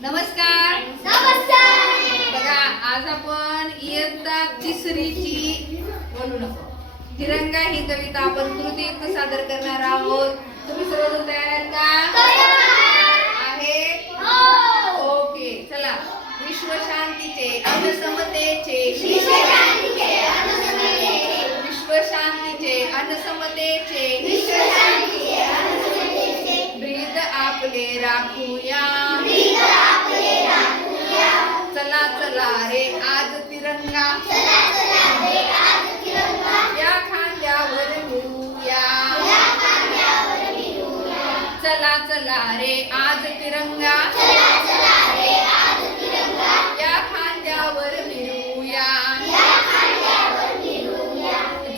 नमस्कार. नमस्कार. बघा आज आपण इयत्ता तिसरीची बोलू नको तिरंगा ही कविता आपण कृतीयुक्त सादर करणार आहोत. तुम्ही सर्वजण तयार का आहे? ओके चला. विश्व शांतीचे अन्न समतेचे विश्व शांतीचे अन्न समतेचे ब्रीद आपले राखूया चला चला रे आज तिरंगा या खांद्यावर मिळूया चला चला रे आज तिरंगा या खांद्यावर मिळूया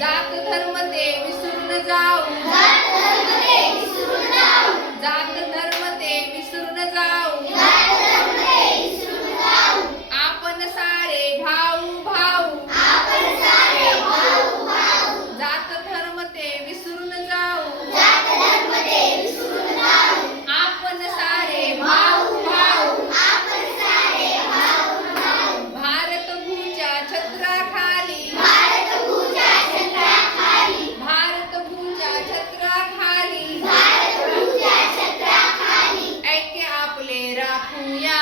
जात धर्म ते विसरून जाऊ जात धर्म ते विसरून जाऊ आपण सारे भाऊ भाऊ जात धर्म ते विसरून जाऊ आपण सारे भाऊ भाऊ भारत भूच्या छत्राखाली भारत भूच्या छत्राखाली ऐक्य आपले राखूया